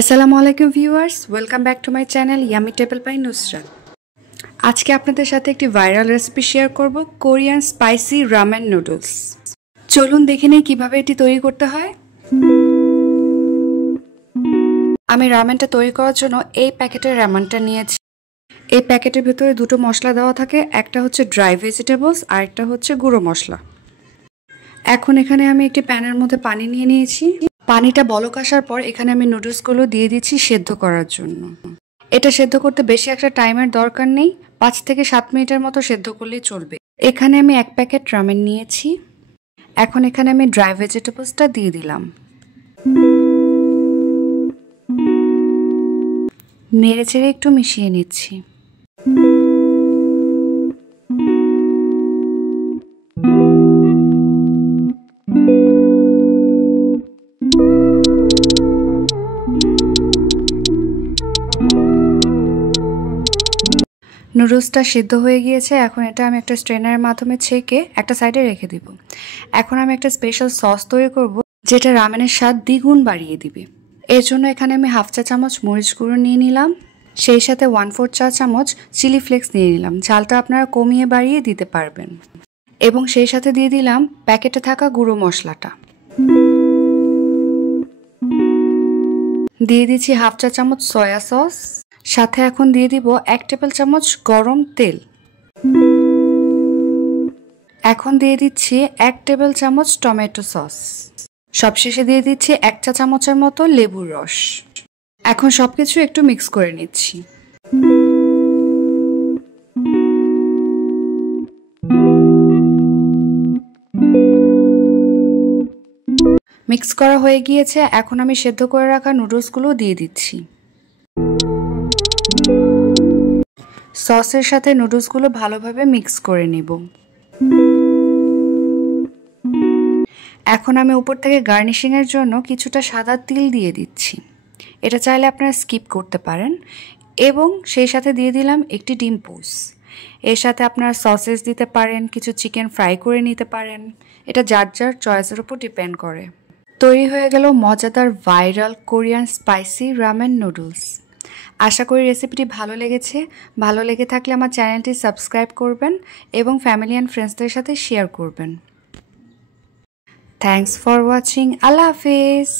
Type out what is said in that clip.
আসসালামু আলাইকুম viewers, welcome back to my channel yummy table by Nusrat. আজকে আপনাদের সাথে একটি ভাইরাল রেসিপি শেয়ার করব, কোরিয়ান স্পাইসি রামেন নুডলস। চলুন দেখে নেই কিভাবে এটি তৈরি করতে হয়। আমি রামেনটা তৈরি করার জন্য এই প্যাকেটের রামেনটা নিয়েছি। এই প্যাকেটের ভেতরে দুটো মশলা দেওয়া থাকে, একটা হচ্ছে ড্রাই ভেজিটেবলস আর একটা হচ্ছে গুঁড়ো মশলা। এখন এখানে আমি একটি প্যানের মধ্যে পানি নিয়ে নিয়েছি। পানিটা বলক আসার পর এখানে আমি নুডলসগুলো দিয়ে দিচ্ছি সেদ্ধ করার জন্য। এটা সেদ্ধ করতে বেশি একটা টাইমের দরকার নেই, 5 থেকে 7 মিনিটের মতো সেদ্ধ করলেই চলবে। এখানে আমি 1 প্যাকেট রামেন নিয়েছি। এখন এখানে আমি ড্রাই ভেজিটেবলসটা দিয়ে দিলাম। নেড়ে চেড়ে একটু মিশিয়ে নিচ্ছি। নুডলসটা সিদ্ধ হয়ে গিয়েছে। এখন এটা আমি একটা স্ট্রেনারের মাধ্যমে ছেঁকে একটা সাইডে রেখে দিব। এখন আমি একটা স্পেশাল সস তৈরি করব, যেটা রামেনের স্বাদ দ্বিগুণ বাড়িয়ে দিবে। এর জন্য এখানে আমি 1/2 চা চামচ মরিচ গুঁড়ো নিয়ে নিলাম, সেই সাথে 1/4 চা চামচ চিলি ফ্লেক্স নিয়ে নিলাম। ঝালটা আপনারা কমিয়ে বাড়িয়ে দিতে পারবেন। এবং সেই সাথে দিয়ে দিলাম প্যাকেটে থাকা গুঁড়ো মশলাটা। দিয়ে দিচ্ছি 1/2 চা চামচ সয়া সস। সাথে এখন দিয়ে দিব 1 টেবিল চামচ গরম তেল। এখন দিয়ে দিচ্ছি 1 টেবিল চামচ টমেটো সস। সবশেষে দিয়ে দিচ্ছি 1 চা চামচের মতো লেবুর রস। এখন সবকিছু একটু মিক্স করে নিচ্ছি। মিক্স করা হয়ে গিয়েছে। এখন আমি সেদ্ধ করে রাখা নুডলসগুলো দিয়ে দিচ্ছি। সসের সাথে নুডলসগুলো ভালোভাবে মিক্স করে নিব। এখন আমি উপর থেকে গার্নিশিংয়ের জন্য কিছুটা সাদা তিল দিয়ে দিচ্ছি। এটা চাইলে আপনারা স্কিপ করতে পারেন। এবং সেই সাথে দিয়ে দিলাম একটি ডিম পোচ। এর সাথে আপনারা সসেস দিতে পারেন, কিছু চিকেন ফ্রাই করে নিতে পারেন। এটা যার যার চয়েসের উপর ডিপেন্ড করে। তৈরি হয়ে গেল মজাদার viral Korean spicy ramen noodles. আশা করি রেসিপিটি ভালো লেগেছে। ভালো লেগে থাকলে আমার চ্যানেলটি সাবস্ক্রাইব করবেন এবং ফ্যামিলি অ্যান্ড ফ্রেন্ডসদের সাথে শেয়ার করবেন। Thanks for watching. আল্লাহ হাফেজ।